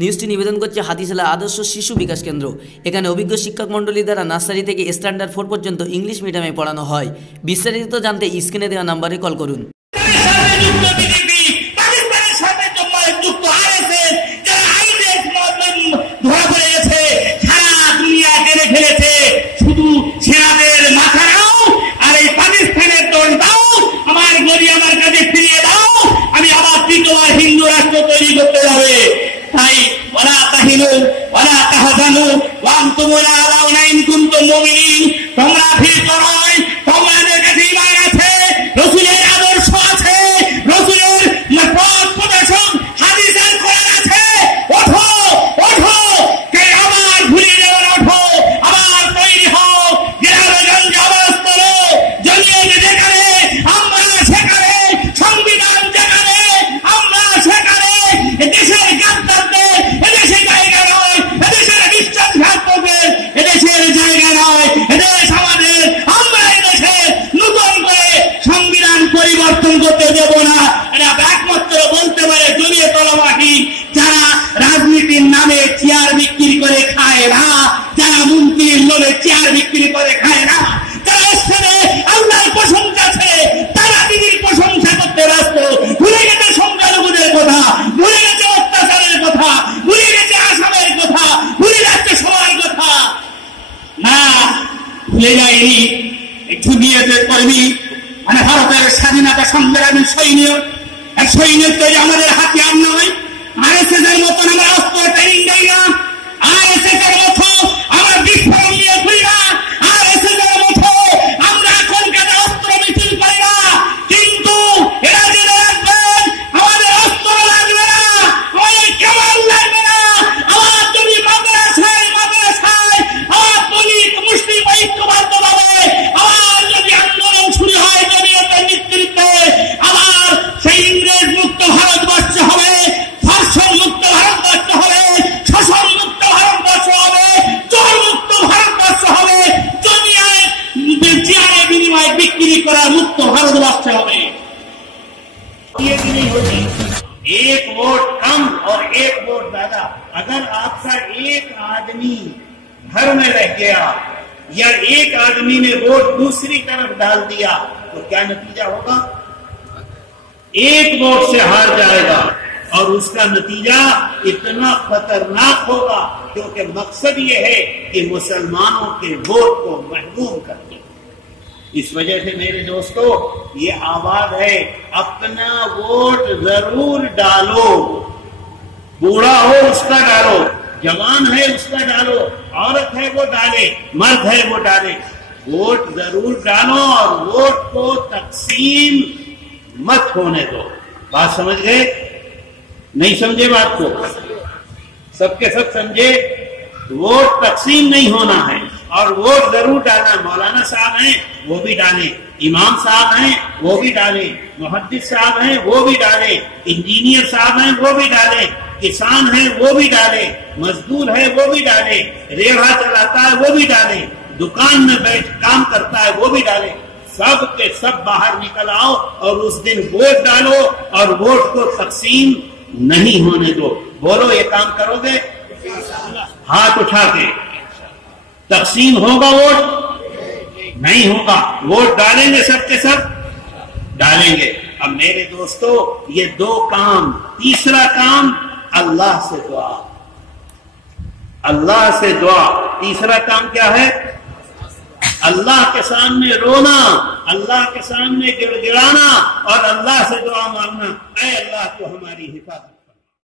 নিউজটি নিবেদন করছে হাতিশালা আদর্শ শিশু বিকাশ কেন্দ্র। এখানে অভিজ্ঞ শিক্ষক মণ্ডলী দ্বারা নার্সারি থেকে স্ট্যান্ডার্ড 4 পর্যন্ত ইংলিশ মিডিয়ামে পড়ানো হয়। বিস্তারিত জানতে স্ক্রিনে দেওয়া নাম্বারে কল করুন। শুধু ছেলেদের মাথারাও আর এই পাকিস্তানের দল দাও, আমার গড়ি আমার কাছে ফিরিয়ে দাও, আমি আবার তৃতীয়বার হিন্দু রাষ্ট্র তৈরি করতে যাবে। তাই ওয়ালা তাহিনু ওয়ালা তাহজানু ওয়া আনতুমুল আ'লাউনা ইন কুনতুম মুমিনিন, তোমরা ভীত নয়, তোমাদের কাছে ঈমান আছে, রাসূলের আদর্শ আছে, রাসূলের পথ প্রদর্শন হাদিস আর কোরআন আছে। ওঠো ওঠো, কে আবার ভুলে যাওয়ার ওঠো, আবার তৈরি হও, গ্রামগঞ্জ অবস্থলে জমিয়ে যেখানে আমরা সেখানে, সংবিধান যেখানে আমরা সেখানে, দেশের গাদ্দারদের এদেশে জায়গা নয়, এদেশের বিশ্বাসঘাতকদের এদেশের জায়গা নয়, এদেশ আমাদের, আমরা এদেশে নতুন করে সংবিধান পরিবর্তন করতে দেব না। এটা একমাত্র বলতে পারে জমিয়ে তলাবাহী, যারা রাজনীতির নামে চেয়ার বিক্রি করে খায় না, যারা মন্ত্রীর লোভে চেয়ার বিক্রি করে খায় না, যারা স্থানে আল্লাহর প্রশংসা আছে, তারা দিদির প্রশংসা করতে ব্যস্ত, ভুলে গেছে সংখ্যালঘুদের কথা, ভুলে গেছে অত্যাচারের কথা, ভুলে গেছে আসামের কথা, ভুলে যাচ্ছে সবার কথা। না, ভুলে যায়নি একটু নিয়েছে কর্মী, মানে ভারতের স্বাধীনতা সংগ্রামের সৈনিক। আর সৈনিক তৈরি আমাদের হাতিয়ার নয়, আরএসএস এর মতন আমরা অস্ত্র ট্রেনিং দেয় না, আরএসএস এর মতো আমরা বিস্ফোরণ নিয়ে ঘুরি না, আরএসএস এর মতো আমরা কলকাতা অস্ত্র মিছিল করি না। কিন্তু এরা জেনে রাখবেন, আমাদের অস্ত্র লাগবে না, আমাদের কামান লাগবে না, আমার যদি মাদ্রাসায় আমার মুসলিম ঐক্যবদ্ধ ভাবে আমার যদি আন্দোলন শুরু হয় জমিয়তের নেতৃত্বে, আবার সেই ইংরেজ মুক্ত ভারতবর্ষ হবে, ধর্ষণ মুক্ত ভারতবর্ষ হবে, শোষণ মুক্ত ভারতবর্ষ হবে, চোর মুক্ত ভারতবর্ষ হবে, জমিয়ায় চেয়ারে বিনিময়ে বিক্রি করা মুক্ত ভারতবর্ষ হবে। ये भी नहीं होती, एक वोट कम और एक वोट ज्यादा। अगर आपका एक आदमी घर में रह गया या एक आदमी ने वोट दूसरी तरफ डाल दिया तो क्या नतीजा होगा? एक वोट से हार जाएगा और उसका नतीजा इतना खतरनाक होगा, क्योंकि मकसद ये है कि मुसलमानों के वोट को महरूम कर दे। इस वजह से मेरे दोस्तों, ये आवाज है, अपना वोट जरूर डालो। बूढ़ा हो उसका डालो, जवान है उसका डालो, औरत है वो डाले, मर्द है वो डाले, वोट जरूर डालो और वोट को तकसीम मत होने दो। बात समझ गए? नहीं समझे बात को? सबके सब समझे? वोट तकसीम नहीं होना है और वोट जरूर डालना। मौलाना साहब हैं वो भी डालें, इमाम साहब हैं वो भी डालें, मुहद्दिस साहब हैं वो भी डालें, इंजीनियर साहब हैं वो भी डालें, किसान है वो भी डाले, मजदूर है वो भी डाले, रेढ़ा चलाता है वो भी डाले, दुकान में बैठ काम करता है वो भी डाले। सब के सब बाहर निकल आओ और उस दिन वोट डालो और वोट को तकसीम नहीं होने दो। बोलो, ये काम करोगे? हाथ उठा के। तकसीम होगा वोट? नहीं होगा। वोट डालेंगे, सब के सब डालेंगे। अब मेरे दोस्तों, ये दो काम, तीसरा काम अल्लाह से दुआ, अल्लाह से दुआ। तीसरा काम क्या है? अल्लाह के सामने रोना, अल्लाह के सामने गिड़गिड़ाना और अल्लाह से दुआ मांगना, ऐ अल्लाह तो हमारी हिफाजत